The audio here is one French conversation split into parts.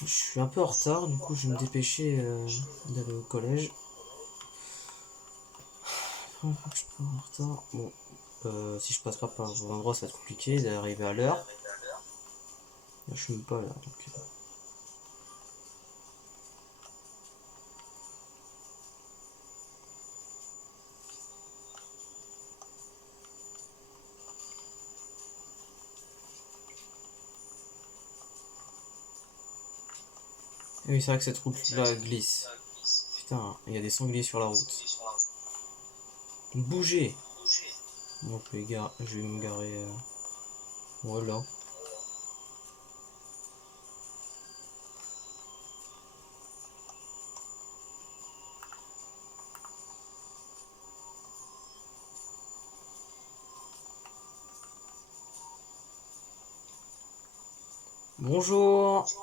Je suis un peu en retard, du coup je vais me dépêcher d'aller au collège. Première fois que je prends en retard. Bon, si je passe pas par l'endroit, ça va être compliqué d'arriver à l'heure. Là, je suis même pas là, donc. Et oui, c'est vrai que cette route-là glisse. Putain, il y a des sangliers sur la route. Bougez! Bon, je vais me garer. Voilà. Bonjour! Bonjour.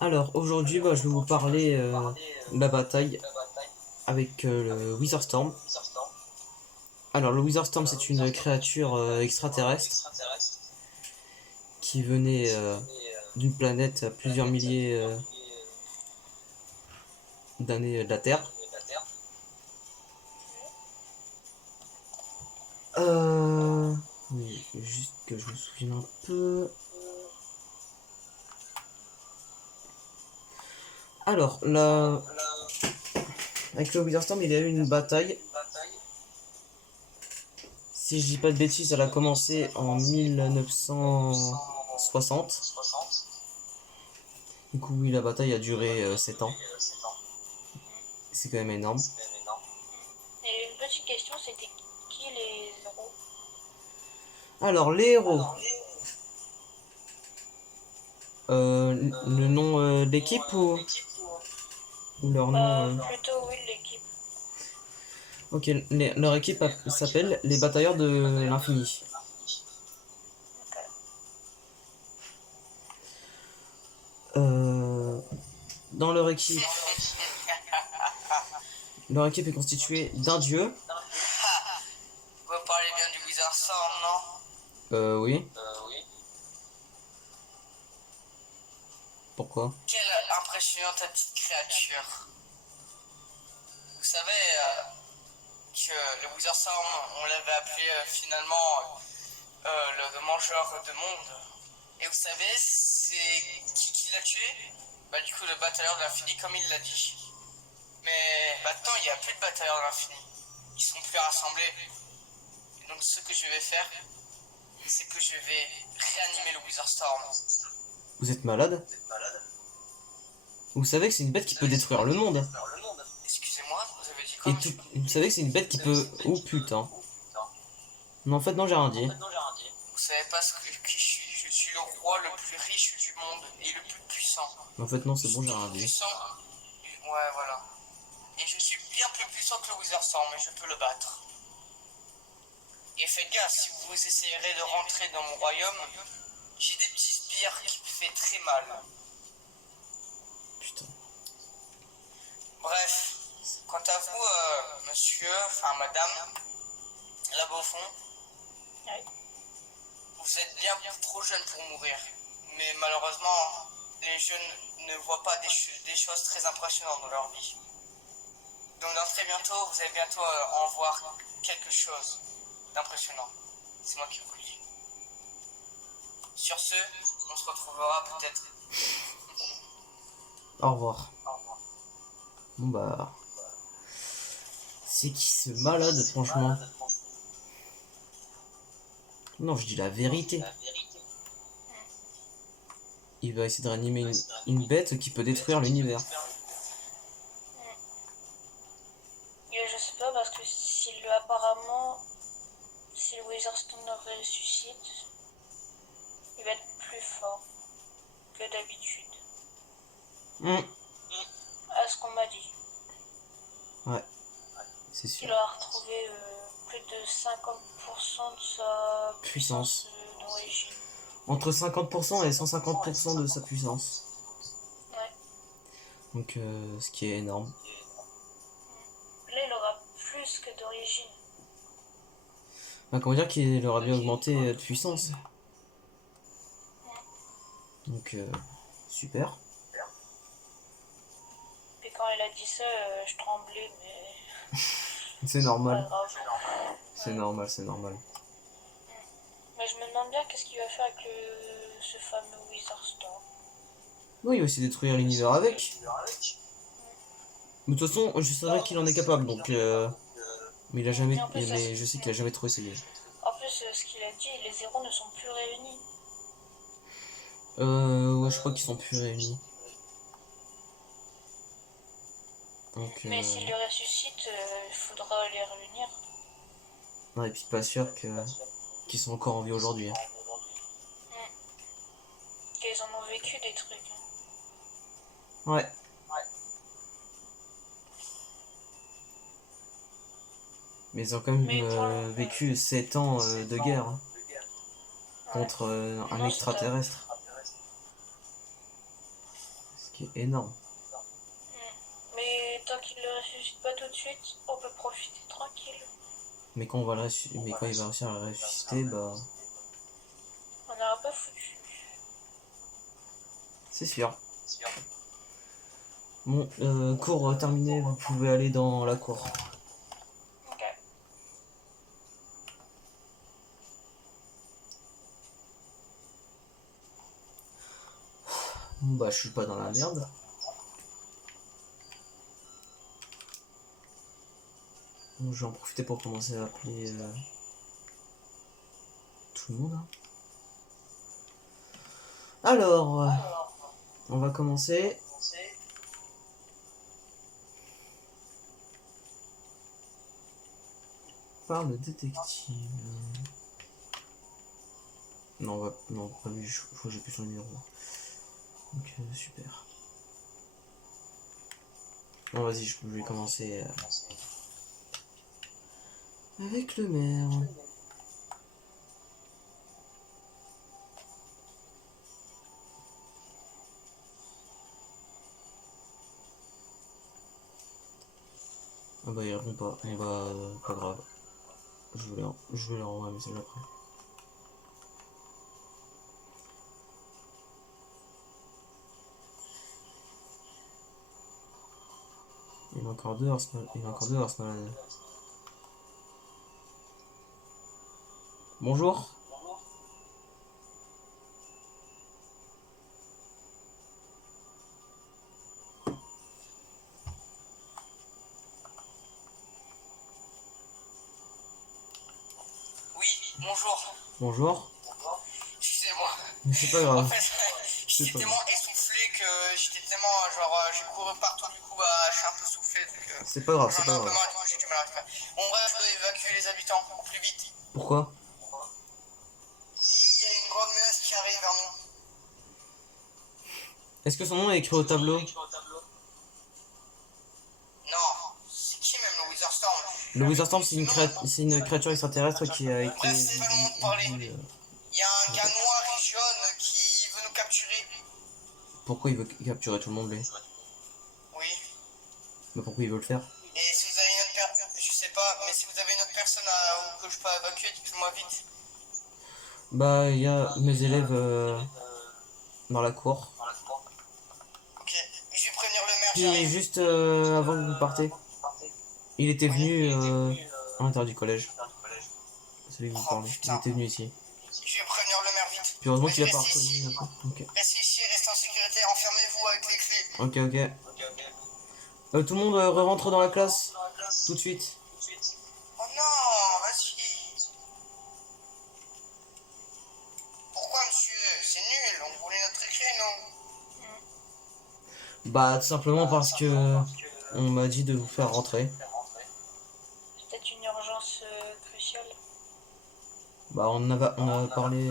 Alors, aujourd'hui, je vais vous parler de la bataille avec le Wither Storm. Alors, le Wither Storm, c'est une créature extraterrestre qui venait d'une planète à plusieurs milliers d'années de la Terre. Oui, juste que je me souvienne un peu. Alors, là, avec le Wither Storm, il y a eu une bataille. Si je dis pas de bêtises, elle a commencé en 1960. Du coup, oui, la bataille a duré 7 ans. C'est quand même énorme. Et une petite question, c'était qui les héros? Alors, les héros. Le nom de l'équipe ou leur nom Plutôt oui, l'équipe. Ok, leur équipe s'appelle les Batailleurs de l'Infini. Ok. Euh, dans leur équipe est constituée d'un dieu. Vous parlez bien du Wizard Storm, non? Oui. Pourquoi? Quelle impressionnante petite créature. Vous savez que le Wizard Storm, on l'avait appelé finalement le mangeur de monde. Et vous savez, c'est qui l'a tué? Bah du coup le batailleur de l'infini comme il l'a dit. Mais maintenant il n'y a plus de batailleurs de l'infini. Ils sont plus rassemblés. Et donc ce que je vais faire, c'est que je vais réanimer le Wizard Storm. Vous êtes malade? Vous savez que c'est une bête qui peut détruire le monde. Excusez-moi, vous avez dit quoi, Et tout, monsieur? vous savez que c'est une bête qui peut... Oh putain. Non, en fait, non, j'ai rien dit. Vous savez pas ce que je suis. Je suis le roi le plus riche du monde et le plus puissant. En fait, non, Je c'est suis bon, j'ai rien dit. puissant. Ouais, voilà. Et je suis bien plus puissant que le Wizard Storm, mais je peux le battre. Et faites gaffe, si vous essayerez de rentrer dans mon royaume, j'ai des petits sbires qui me fait très mal. Putain. Bref, quant à vous, monsieur, enfin madame, là-bas au fond, Oui. vous êtes bien trop jeune pour mourir. Mais malheureusement, les jeunes ne voient pas des choses très impressionnantes dans leur vie. Donc dans très bientôt, vous allez bientôt en voir quelque chose d'impressionnant. C'est moi qui vous le dis. Sur ce, on se retrouvera peut-être. Au revoir. Au revoir. Bon bah... C'est qui ce malade, franchement? Non, je dis la vérité. Il va essayer de réanimer une bête qui peut détruire l'univers. Et je sais pas parce que apparemment, si le Wizard Stone le ressuscite, il va être plus fort que d'habitude. Hmm. À ce qu'on m'a dit. Ouais, c'est sûr. Il aura retrouvé plus de 50% de sa puissance Puissance. d'origine. Entre 50% et 150% de sa puissance. Ouais. Donc, ce qui est énorme. Là, il aura plus que d'origine. Bah, comment dire qu'il aura bien augmenté de puissance? Donc, super. Et quand elle a dit ça, je tremblais, mais C'est c'est pas normal. grave. C'est Ouais. normal, c'est normal. Mais je me demande bien qu'est-ce qu'il va faire avec ce fameux Wizard Storm. Oui, il va aussi détruire l'univers avec. Mais de toute façon, je savais qu'il en est capable, donc... Mais il a jamais... Et en plus, Mais je sais qu'il a jamais trop essayé. ce qu'il a dit, les zéros ne sont plus réunis. Ouais, je crois qu'ils sont plus réunis. Donc, Mais s'il les ressuscite, il faudra les réunir. non, et puis pas sûr qu'ils sont encore en vie aujourd'hui. Hein. Qu'ils en ont vécu des trucs. Ouais. Mais ils ont quand même Mais vécu 7 ans de guerre hein, ouais. contre un Non, extraterrestre. Ce qui est énorme. Mais tant qu'il le ressuscite pas tout de suite, on peut profiter tranquille. Mais quand, mais quand il va réussir à le ressusciter, bah... On n'aura pas foutu. C'est sûr. Bon, cours terminé, vous pouvez aller dans la cour. Ok. Bon, bah, je suis pas dans la merde. Donc, je vais en profiter pour commencer à appeler tout le monde. Hein. Alors, on va commencer. Par le détective. Non, non, pas lui, je crois que j'ai plus son numéro. Donc, super. Bon, vas-y, je vais commencer avec le maire. Ah bah, il répond pas. Bon bah, pas grave. Je vais leur envoyer un message après. Il a encore 2 heures, il a encore 2 heures, ce malade. Bonjour. Oui, bonjour. Bonjour. Excusez-moi. Mais c'est pas En grave. fait, C'est j'étais pas grave. tellement essoufflé que j'étais tellement genre j'ai couru partout du coup bah je suis un peu soufflé donc C'est pas grave, c'est j'en ai pas un peu grave. marre du coup j'ai du mal à respirer. Bon bref, je dois évacuer les habitants au plus vite. Pourquoi? Il y a une grande menace qui arrive vers nous. Est-ce que son nom est écrit au tableau? Non, c'est qui même le Wizard Storm? Le Wizard Storm, c'est une créature extraterrestre qui a été Bref, c'est pas le moment de parler. vue, Il y a un gars noir et jaune qui veut nous capturer. Pourquoi il veut capturer tout le monde, lui? Oui. Bah pourquoi il veut le faire? Et si vous avez une autre personne, je sais pas, mais si vous avez une autre personne que je peux évacuer, dites-moi vite. Bah, il y a mes élèves dans la cour. Ok, je vais prévenir le maire, Puis j'arrive. juste avant que vous partez, il était Oui. venu à l'intérieur du collège. Celui que vous Oh parlez. Il putain. était venu ici. Je vais prévenir le maire vite. Puis heureusement Vas-y, qu'il a pas restez reconnu ici. après. Ok, Restez ici, restez en sécurité, enfermez-vous avec les clés. ok, ok. Tout le monde rentre dans la classe tout de suite. Oh non, vas-y. Pourquoi, monsieur? C'est nul, on voulait notre récré, non? Bah, tout simplement parce que on m'a dit de vous faire rentrer. C'est peut-être une urgence cruciale. Bah, on a parlé.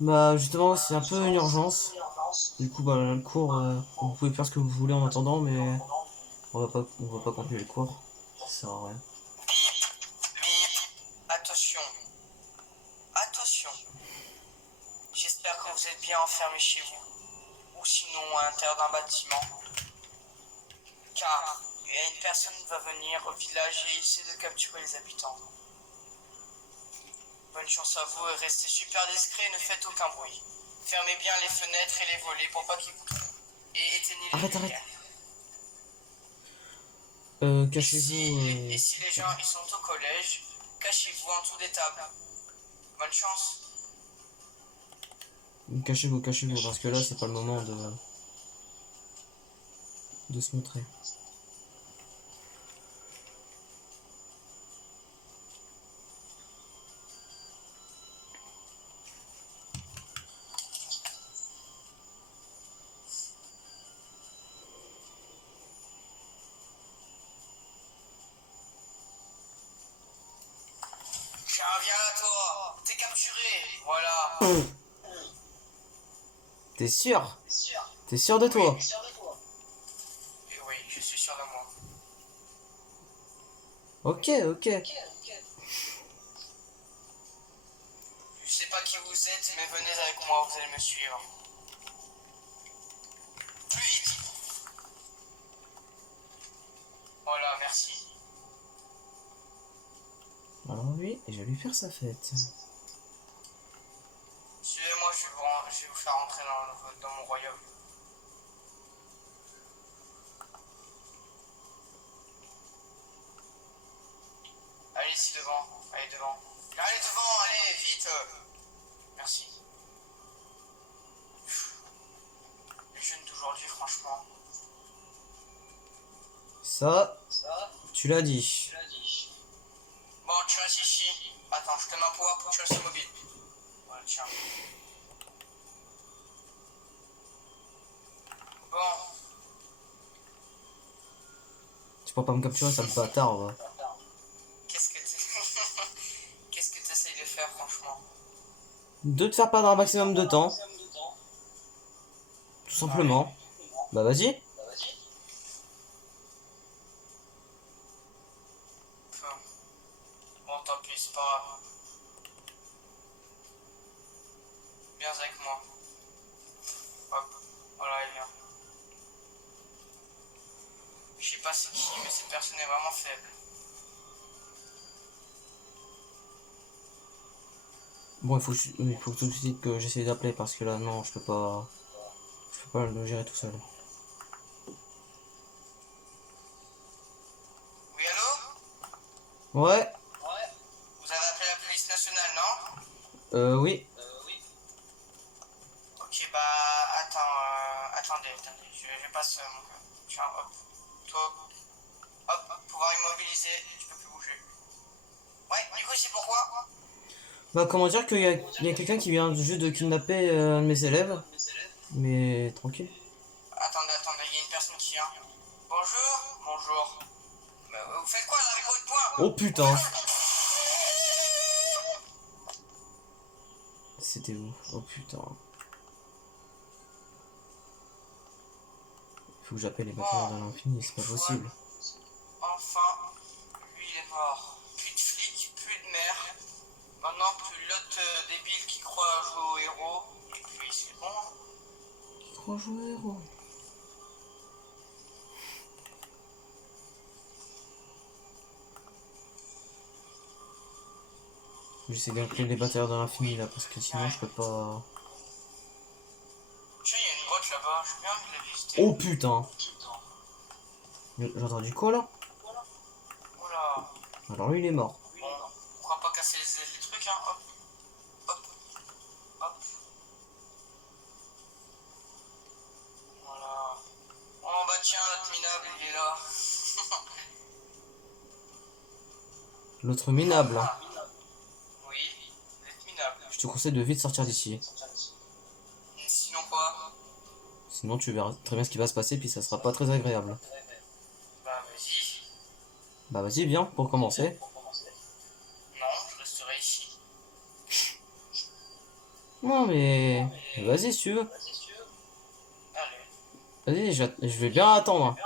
Bah, justement, c'est un peu une urgence. Du coup, bah, le cours, vous pouvez faire ce que vous voulez en attendant, mais on va pas continuer le cours. Ça sert à rien. Bip, bip, attention. Attention. J'espère que vous êtes bien enfermés chez vous. Ou sinon à l'intérieur d'un bâtiment. Car il y a une personne qui va venir au village et essayer de capturer les habitants. Bonne chance à vous et restez super discret et ne faites aucun bruit. Fermez bien les fenêtres et les volets pour pas qu'ils vous trouvent. Et éteignez les Arrête, lumières. Cachez-vous. Et si les gens ils sont au collège, cachez-vous en dessous des tables. Bonne chance. Cachez-vous, cachez-vous, parce que là, c'est pas le moment de se montrer. Je reviens à toi. T'es capturé. Voilà. T'es sûr? T'es sûr de toi? Et oui, je suis sûr de moi. Ok, ok. Je sais pas qui vous êtes, mais venez avec moi, vous allez me suivre. Plus vite. Voilà, merci. Alors oui, et je vais lui faire sa fête. Suivez-moi, je vais vous faire rentrer dans mon royaume. Allez ici devant, allez devant. Allez devant, allez, vite. Merci. Les jeunes d'aujourd'hui, franchement. Ça, tu l'as dit. Bon, tu restes ici. Attends, je te mets un pouvoir pour que tu restes immobile. Voilà, tiens. Bon, Tu peux pas me capturer, sale bâtard, va. qu'est-ce que tu... qu'est-ce que tu essayes de faire, franchement? De te faire perdre un maximum de temps. Tout simplement. Bah vas-y. Enfin, bon, tant pis, c'est pas grave. Viens avec moi. Hop, voilà, il vient. Je sais pas c'est qui, mais cette personne est vraiment faible. Bon, il faut tout de suite que j'essaie d'appeler parce que là, non, je peux pas. Je peux pas le gérer tout seul. Oui, allô? Ouais, Vous avez appelé la police nationale, non? oui. Ok, bah, attendez, je passe mon gars. Tiens, hop, toi, hop, pouvoir immobiliser, tu peux plus bouger. Ouais, du coup, c'est pourquoi? Bah, comment dire qu'il y a quelqu'un qui vient juste de kidnapper un de mes élèves. Mais tranquille. Attendez, il y a une personne qui vient. Bonjour, bonjour. Bah, vous faites quoi là avec votre poing? Oh putain. C'était où? Oh putain. Faut que j'appelle les batailleurs de l'infini, c'est pas possible. Enfin, lui il est mort. Plus de flics, plus de mère. Maintenant, plus l'autre débile qui croit jouer au héros. Et puis c'est bon. Qui croit jouer au héros? J'essaie d'appeler les batailleurs de l'infini là parce que sinon je peux pas. Tiens, il y a une grotte là-bas, j'ai bien envie de la visiter. Oh putain. J'ai entendu quoi là? Oula. Alors lui il est mort. Bon, pourquoi pas casser les trucs, hein. Hop, hop, hop. Voilà. Oh bah tiens, notre minable, il est là. L'autre minable. Hein. Oui, vous êtes minable. Je te conseille de vite sortir d'ici. Et sinon quoi? Sinon tu verras très bien ce qui va se passer puis ça sera pas très agréable. Bah vas-y. Bah vas-y viens pour commencer. Non, je resterai ici. Non mais. Vas-y si tu veux. Allez. Vas-y je vais bien attendre.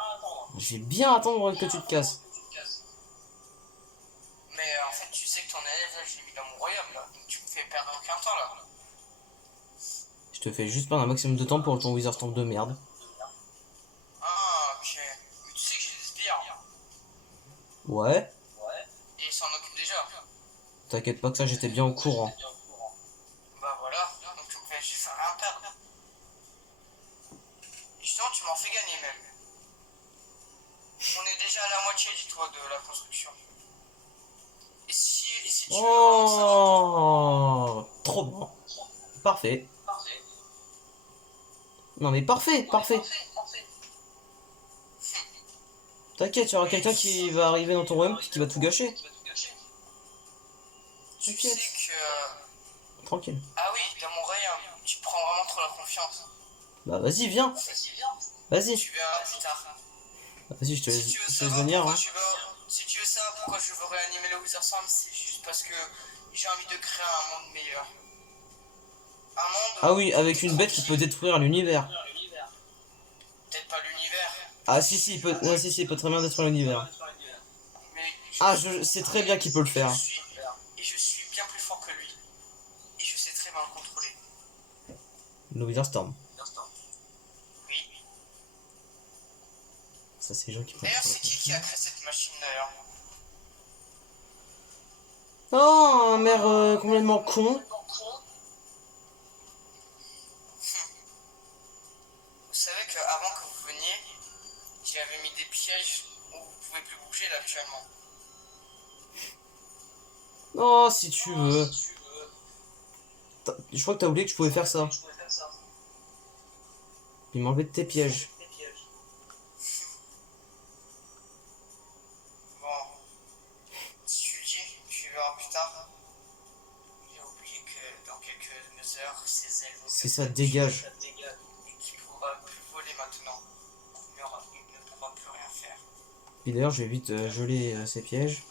Je vais bien attendre que tu te casses. Mais en fait, tu sais que ton élève, là, je l'ai mis dans mon royaume, là. Donc tu me fais perdre aucun temps, là. Je te fais juste perdre un maximum de temps pour ton Wizard Stomp de merde. Ah, ok. Mais tu sais que j'ai des sbires. Ouais. Et ils s'en occupent déjà. T'inquiète pas que ça j'étais bien au courant. Bah voilà. Donc tu me fais juste rien perdre. Et justement, tu m'en fais gagner même. On est déjà à la moitié, dis-toi, de la construction. Et si tu veux vraiment savoir... Oh, trop bon. Parfait. Non mais parfait, parfait. T'inquiète, il y aura quelqu'un qui va arriver dans ton royaume qui va tout gâcher. Tu T'inquiète. sais que... Tranquille. Ah oui, dans mon royaume, tu prends vraiment trop la confiance. Bah vas-y, viens. Vas-y. Tu verras plus tard. Vas-y, je te Si tu veux laisse savoir venir. pourquoi Hein. si tu veux savoir pourquoi je veux réanimer le Wizard Storm, c'est juste parce que j'ai envie de créer un monde meilleur. Un monde... Ah oui, avec une bête qui peut détruire l'univers. Peut-être pas l'univers. Ah si, si, il peut, non, si, si, il peut très bien détruire l'univers. Mais Ah, je sais très bien qu'il peut le faire. Et je suis bien plus fort que lui. Et je sais très bien le contrôler. Le Wizard Storm. Oui. Ça, c'est les gens qui peuvent D'ailleurs, faire c'est qui a créé cette machine d'ailleurs? Oh, un maire complètement con. Vous savez qu'avant que vous veniez, j'avais mis des pièges où vous pouvez plus bouger là actuellement. Oh, si tu veux. Je crois que t'as oublié que je pouvais faire ça. Il m'enlevait de tes pièges. Bon, si tu le dis, tu verras plus tard. Il a oublié que dans quelques heures, ses ailes vont C'est ça, dégage. et qu'il ne pourra plus voler maintenant. Il ne pourra plus rien faire. Et d'ailleurs, je vais vite geler ces pièges.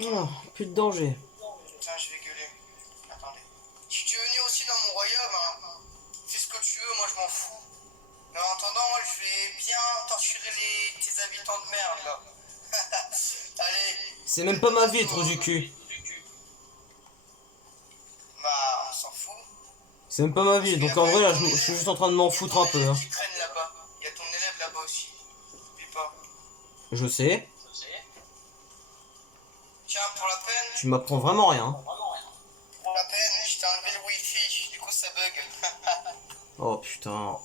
Oh, plus de danger. Tiens, je vais gueuler. Attendez. Si tu es venu aussi dans mon royaume, hein, fais ce que tu veux, moi je m'en fous. Mais en attendant, je vais bien torturer tes habitants de merde là. Allez. C'est même pas ma vie, trou du cul. Bah, on s'en fout. C'est même pas ma vie, donc en vrai, là, je suis juste en train de m'en foutre un peu. Hein. Qui traîne là-bas. Il y a ton élève là-bas aussi. N'oublie pas. Je sais. Tiens, pour la peine. Tu m'apprends vraiment rien. Pour la peine, je t'ai enlevé le wifi. Du coup, ça bug. Oh putain.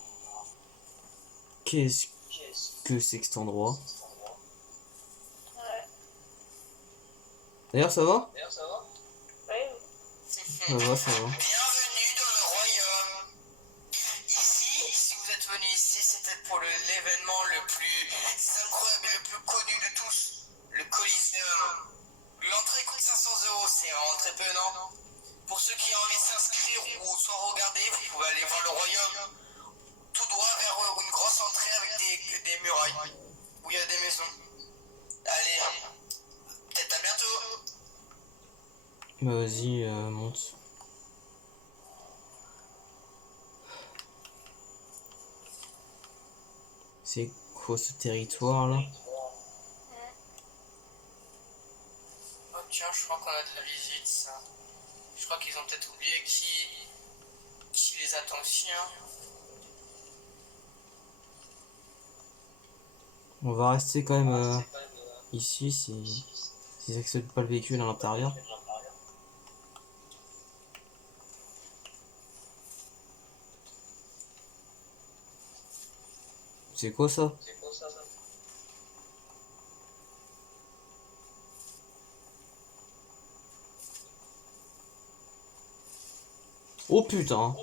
Qu'est-ce que c'est que cet endroit? Ouais. D'ailleurs, ça va? Oui. Ça va, ça va. Bienvenue dans le royaume. Ici, si vous êtes venu ici, c'était pour l'événement le plus incroyable et le plus connu de tous, le Coliseum. L'entrée coûte 500 €, c'est vraiment très peu, non? Pour ceux qui ont envie de s'inscrire ou soit regarder, vous pouvez aller voir le royaume. Tout droit vers une grosse entrée avec des murailles, où il y a des maisons. Allez, peut-être à bientôt. Bah vas-y, monte. C'est quoi ce territoire là? Oh tiens, je crois qu'on a de la visite, ça. Je crois qu'ils ont peut-être oublié qui les attend aussi, hein. On va rester quand même ici si s'ils acceptent pas le véhicule à l'intérieur. C'est quoi ça? Oh putain!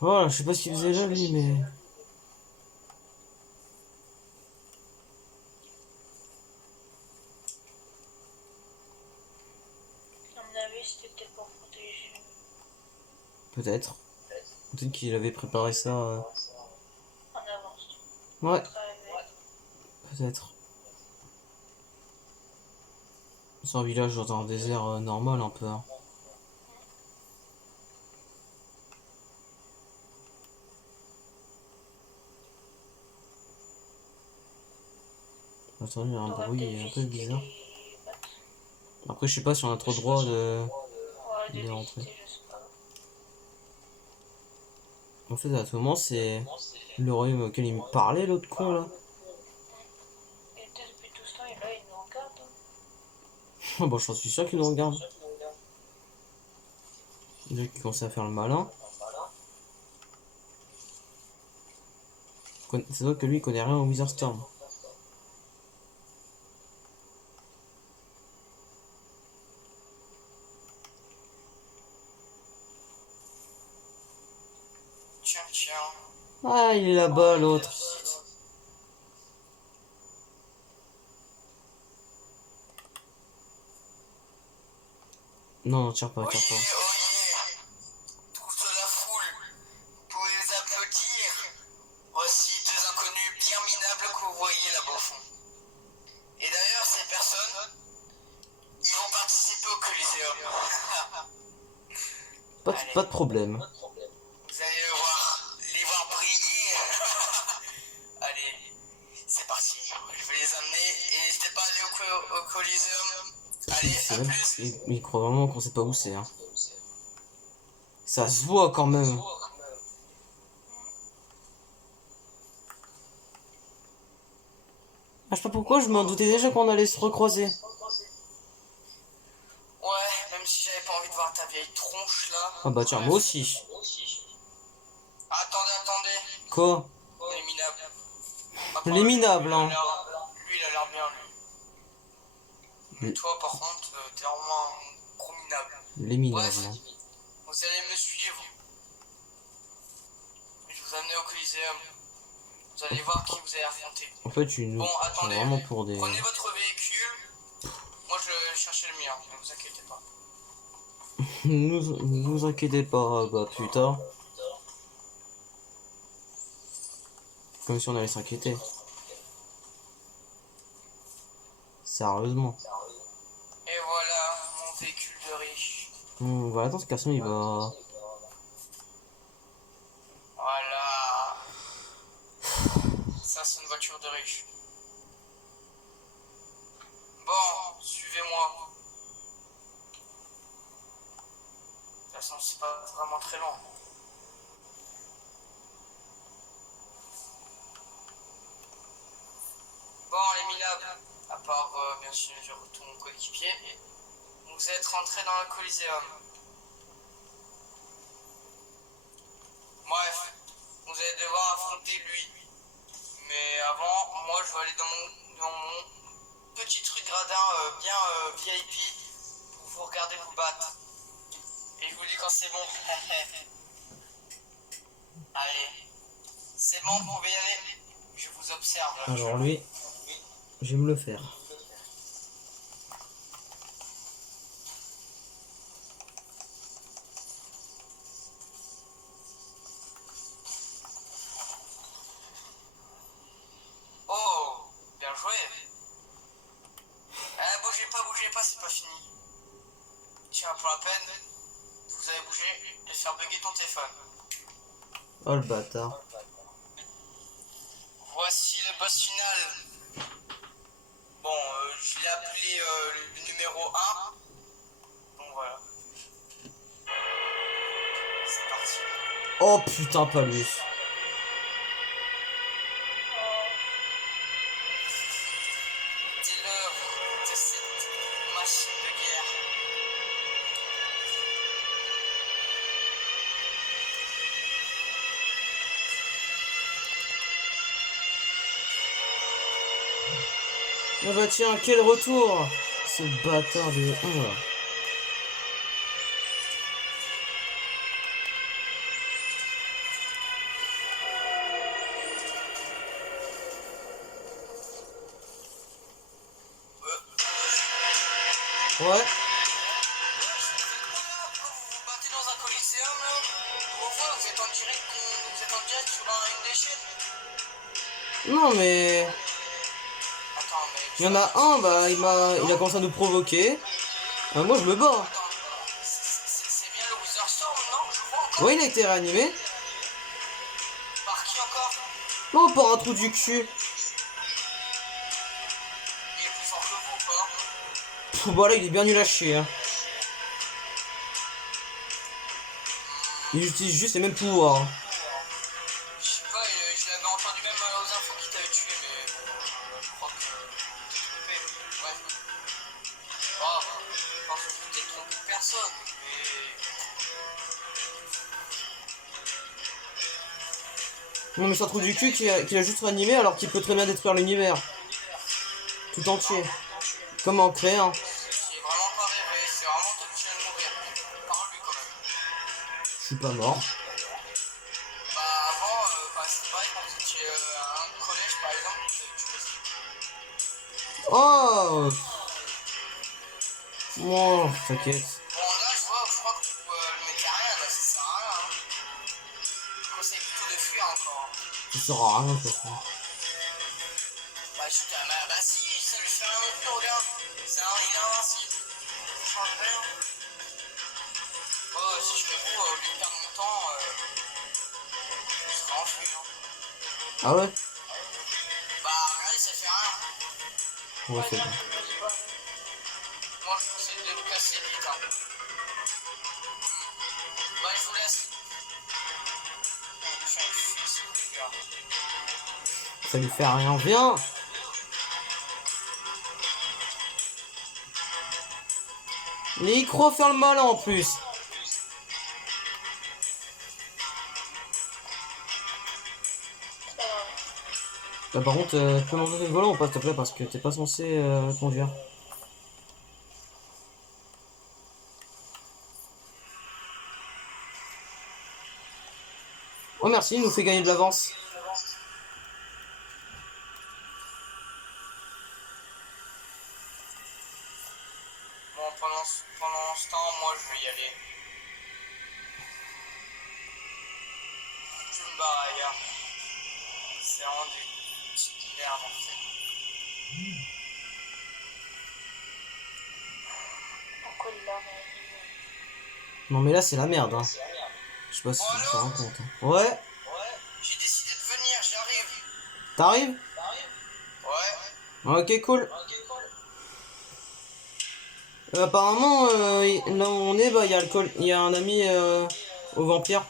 Voilà, je sais pas ce qu'il faisait là lui, mais. À mon avis, c'était peut-être pour protéger. Peut-être. Peut-être qu'il avait préparé ça. En avance. Ouais, Très peut-être. C'est un village dans un désert normal un peu. Hein. Attendez, il y a un T'aurais bruit peut-être un peu visité bizarre. les battes. Après, je sais pas si on a trop le droit Ouais, de de rentrer. visiter, je sais pas. En fait, à tout moment, c'est le royaume auquel il me parlait, l'autre con là. Et depuis tout ce temps, il est là, il nous regarde. Hein. Bon, je suis sûr qu'il nous regarde. Déjà qu'il commence à faire le malin. C'est vrai que lui, il connaît rien au Wizard Storm. Tiens, tiens. Ah, il est là-bas, l'autre. Visite. Non, non, tire pas, tire pas. Oyez, toute la foule, pour les applaudir. Voici deux inconnus bien minables que vous voyez là-bas au fond. Et d'ailleurs, ces personnes, ils vont participer au Coliseum. Allez, Pas de problème. vous allez les voir briller. Allez, c'est parti. Je vais les amener et n'hésitez pas à aller au Coliseum. Allez, C'est à même, plus. il croit vraiment qu'on sait pas où c'est. Hein. Ça se voit quand même. Ah, je sais pas pourquoi, je m'en doutais déjà qu'on allait se recroiser. Ouais, même si j'avais pas envie de voir ta vieille tronche là. Ah bah tiens, Bref. moi aussi. Attendez. Quoi? Les minables. Les minables, hein. Lui, il a l'air bien, lui. Mais toi, par contre, t'es vraiment un gros minable. Les minables, Bref, hein. vous allez me suivre. Je vais vous amener au Coliseum. Vous allez voir qui vous allez affronter. En fait, tu nous Bon, prends attendez. vraiment pour des... Prenez votre véhicule. Moi, je vais chercher le mien. Ne vous inquiétez pas. Ne vous inquiétez pas, bah plus tard. Comme si on allait s'inquiéter. Sérieusement. Et voilà, mon véhicule de riche. Voilà, attends, ce garçon, il va... Voilà. Ça, c'est une voiture de riche. Bon, suivez-moi. De toute façon, c'est pas vraiment très long. Bon, les minables, à part bien sûr tout mon coéquipier, vous êtes rentrés dans le Coliseum. Bref, vous allez devoir affronter lui. Mais avant, moi je vais aller dans mon petit truc gradin bien VIP pour vous regarder vous battre. Et je vous dis quand c'est bon. Allez, c'est bon, vous pouvez y aller. Je vous observe. Là, Alors lui, je vais me le faire. Oh, bien joué. Bougez pas, c'est pas fini. Tiens, pour la peine, vous allez bouger et faire bugger ton téléphone. Oh le bâtard. Voici le boss final. Bon, je l'ai appelé le numéro 1. Donc voilà. C'est parti. Oh putain, pas lui. C'est l'œuvre de cette machine de guerre. Ah bah tiens, quel retour. Ce bâtard de... Oh, là. Ouais. Vous vous battez dans un coliseum là. Vous revoyez, vous êtes en direct sur une des chaînes. Non mais... Il y en a un, bah il a commencé à nous provoquer. Moi je me bats. Attends, c'est bien le Wither Storm, non? Je vois encore. Ouais, il a été réanimé. Par qui encore? Non, par un trou du cul. Il est plus fort que vous, ou pas? Pff, bah là il est bien nul à chier. Hein. Il utilise juste les mêmes pouvoirs. Hein. Je sais pas, je l'avais entendu même aux infos qu'il t'avait tué, mais bon, je crois que t'es trompé. Ouais. Oh, je pense que t'es trompé de personne, mais... Non mais c'est un trou du cul qu'il a juste réanimé alors qu'il peut très bien détruire l'univers. Tout entier. Comme en créer un. C'est vraiment pas rêvé, c'est vraiment toi qui viens de mourir. Parle-lui quand même. Je suis pas mort. Bah avant, bah, c'est pareil quand vous étiez à un collège par exemple, vous avez tué aussi. Oh. Oh, t'inquiète. Bon là je crois que vous le mettez à rien, là ça sert à rien. Hein. Je conseille plutôt de fuir encore. Ça sert à rien de toute façon. Bah si, ça lui fait rien non plus, regarde. Il est invincible. Ça change rien. Oh, si je fais vous, au lieu de perdre mon temps, je serai enfui. Hein. Ah ouais? Bah regardez, ça fait rien. Ouais, c'est bon. Moi je conseille de le casser vite. Hein. Bah je vous laisse. Le chien il fuit, c'est dégueu. Ça lui fait rien. Viens! Mais il croit faire le malin en plus. Bah, par contre, tu peux m'en donner le volant ou pas s'il te plaît parce que t'es pas censé conduire. Oh merci, il nous fait gagner de l'avance. Bon, pendant ce temps, moi je vais y aller. Je me barre ailleurs. C'est vraiment des petites merdes en fait. Pourquoi il l'a réanimé? Non mais là c'est la merde hein. Je sais pas si tu te rends compte. Hein. Ouais, Ouais, j'ai décidé de venir, j'arrive. t'arrives? Ouais. Ok cool. Apparemment, là où on est, bah il y a un ami au vampire.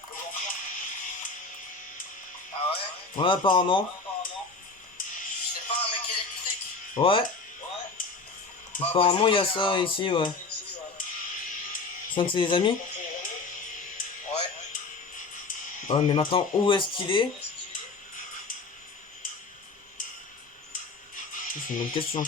Ah ouais? Ouais apparemment. C'est pas un mec électrique. Ouais, Bah, apparemment il y a je ça connais, ici, ouais. C'est un de ses amis? Ouais. Ouais mais maintenant où est-ce qu'il est? C'est une bonne question.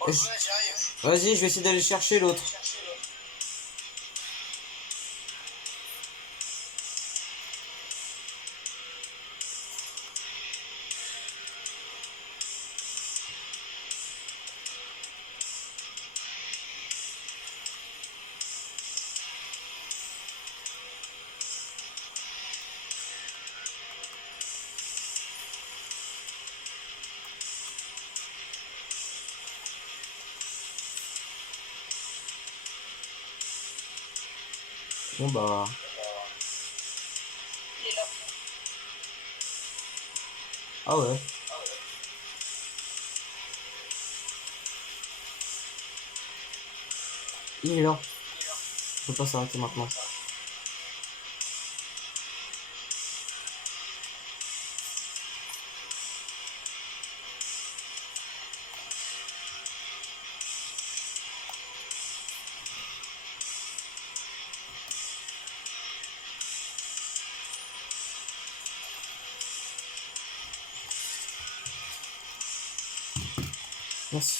Bon, Et je vous laisse, j'arrive. Vas-y, je vais essayer d'aller chercher l'autre. Bon bah... Il est là. Ah ouais. Il est là. Je peux pas s'arrêter maintenant. Merci.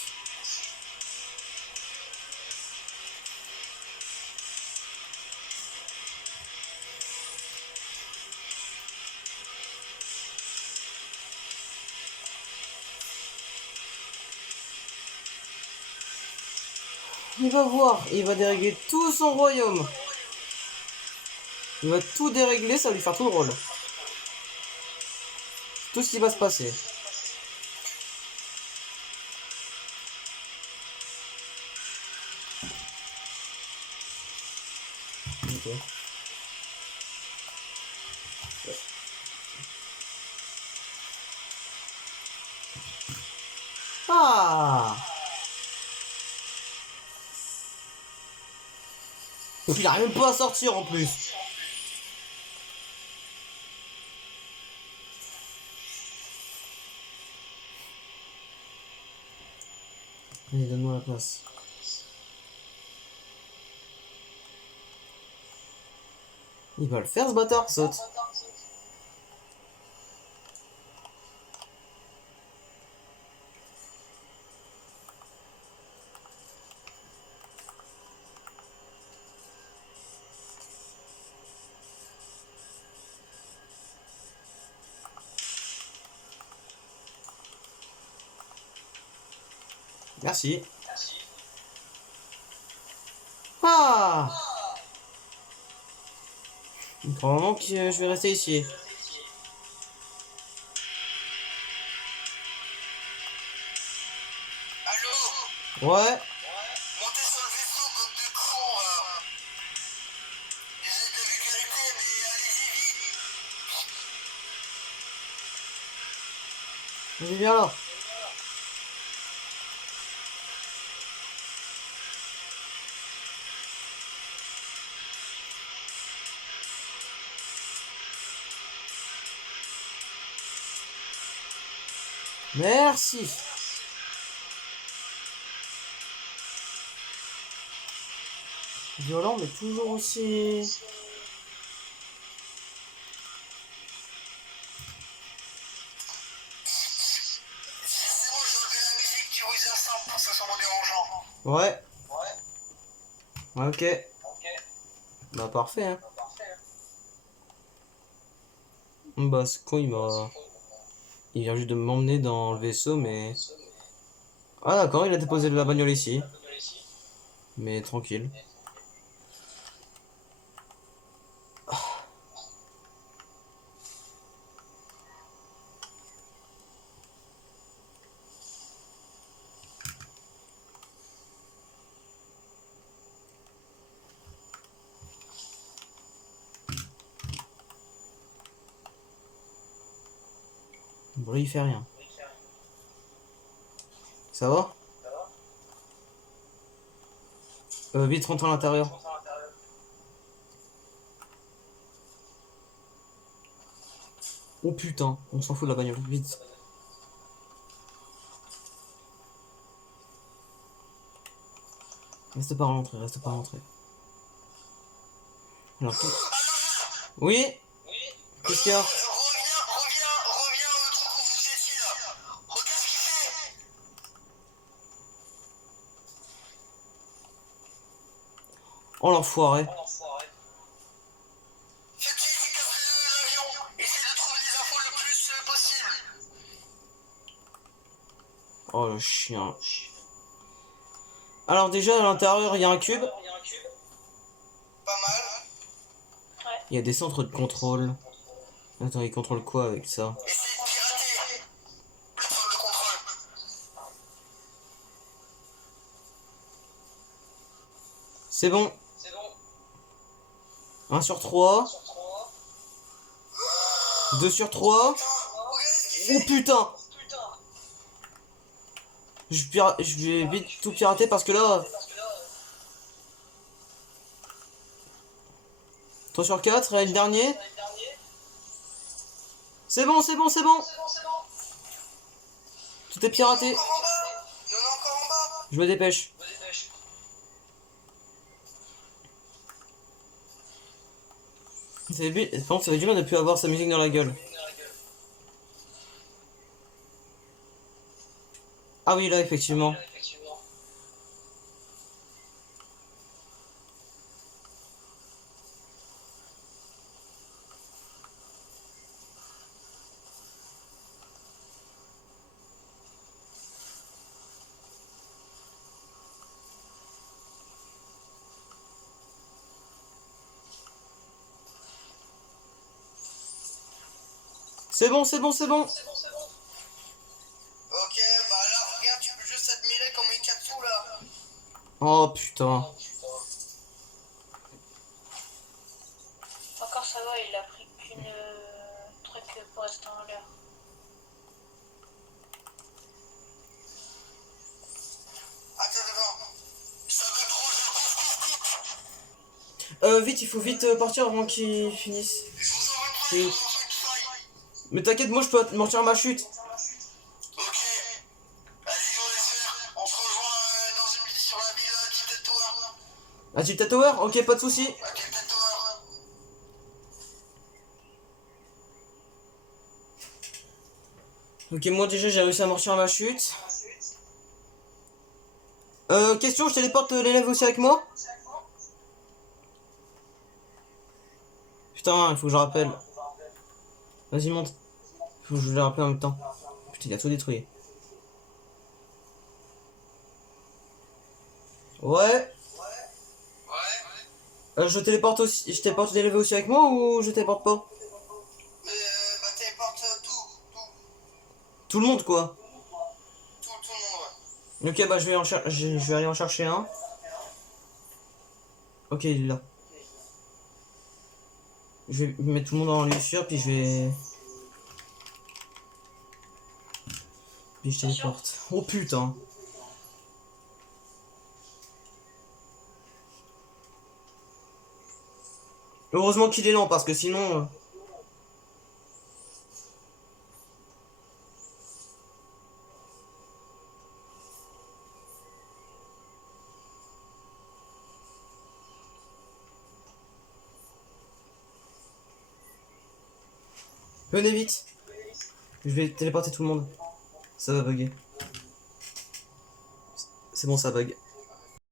Il va voir, il va dérégler tout son royaume. Il va tout dérégler, ça va lui faire tout drôle. Tout ce qui va se passer. Ok. Ah! Il arrive même pas à sortir en plus. Allez, donne-moi la place. Il va le faire ce bâtard, saute. Merci. Ah! Il croit vraiment que je vais rester ici. Allô? Ouais. Montez sur le vaisseau, bande de cons, là. Désolé de la vulgarité, mais allez-y vite. Vas-y, viens là. Merci. Violent, mais toujours aussi... C'est bon, j'ai enlevé la musique du Wizard Sound pour que ça soit moins dérangeant. Ouais. Ouais. Ok. Bah parfait, hein. Bah ce con, il vient juste de m'emmener dans le vaisseau, mais... Ah d'accord, il a déposé la bagnole ici. Mais tranquille. Bon, là, il fait rien. Ça va? Vite, rentre à l'intérieur. Oh putain, on s'en fout de la bagnole, vite. Reste pas à l'entrée, reste pas à l'entrée. Alors, oui? Qu'est-ce qu'il y a? Reviens au truc où vous étiez là. Regarde ce qu'il fait. Oh l'enfoiré. Faites efficace l'avion. Essayez de trouver les infos le plus possible. Oh le chien. Alors déjà, à l'intérieur, il y a un cube. Pas mal. Il y a des centres de contrôle. Attends, il contrôle quoi avec ça? Essayez de pirater le centre de contrôle. C'est bon. 1 sur 3. 2 sur 3. Oh putain! Je vais vite tout pirater parce que là... 3 sur 4, et le dernier. C'est bon, c'est bon, c'est bon. Tout est piraté. Encore en bas. Il y en a encore en bas. Je me dépêche. Par contre, ça fait du mal de plus avoir sa musique dans la gueule. Ah oui, là, effectivement. C'est bon, c'est bon, c'est bon. Ok, bah là, regarde, tu peux juste admirer comme il capte tout là. Oh putain. Encore ça va, il a pris qu'une truc pour rester en l'air. Attends. Ça veut trop, Vite, il faut vite partir avant qu'ils finissent. je vous envoie une Oui. faille, je vous envoie une faille. Mais t'inquiète, moi je peux amortir ma chute. Ok. Vas-y, on laisse faire. On se rejoint dans une minute sur la ville Tilted Tower. Ah, Tilted Tower? Ok, pas de soucis. Tilted Tower. Ok, moi déjà j'ai réussi à amortir ma chute. Question, je téléporte l'élève aussi avec moi? Putain, il faut que je rappelle. Vas-y, monte. Faut que je le rappelle en même temps. Putain, il a tout détruit. Ouais. Ouais. Je téléporte aussi. Je téléporte l'élève aussi avec moi ou je téléporte pas? Bah téléporte Tout le monde quoi. tout le monde, ouais. Ok, bah je vais aller en chercher un. Ok, il est là. Je vais mettre tout le monde en lieu sûr, puis je vais... Puis je téléporte. Oh putain. Heureusement qu'il est lent, parce que sinon... Venez vite. Je vais téléporter tout le monde. Ça va bugger. C'est bon, ça bug.